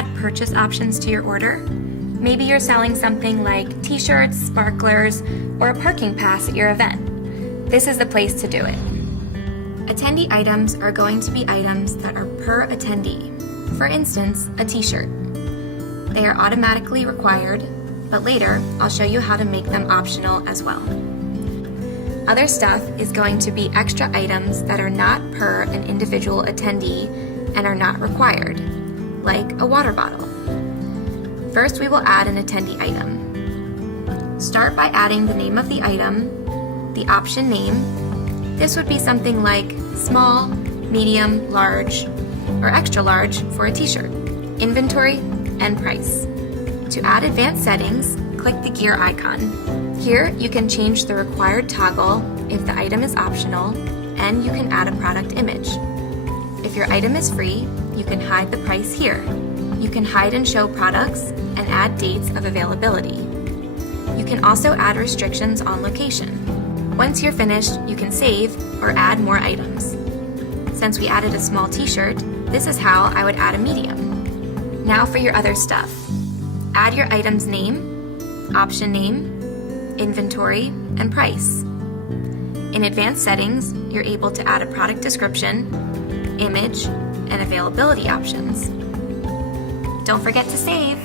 add purchase options to your order. Maybe you're selling something like t-shirts, sparklers, or a parking pass at your event. This is the place to do it. Attendee items are going to be items that are per attendee. For instance, a t-shirt. They are automatically required, but later I'll show you how to make them optional as well. Other stuff is going to be extra items that are not per an individual attendee and are not required, like a water bottle. First, we will add an attendee item. Start by adding the name of the item, the option name. This would be something like small, medium, large, or extra large for a t-shirt, inventory, and price. To add advanced settings, click the gear icon. Here, you can change the required toggle if the item is optional, and you can add a product image. If your item is free, you can hide the price here. You can hide and show products and add dates of availability. You can also add restrictions on location. Once you're finished, you can save or add more items. Since we added a small t-shirt, this is how I would add a medium. Now for your other stuff. Add your item's name, option name, inventory, and price. In advanced settings, you're able to add a product description, image, and availability options. Don't forget to save!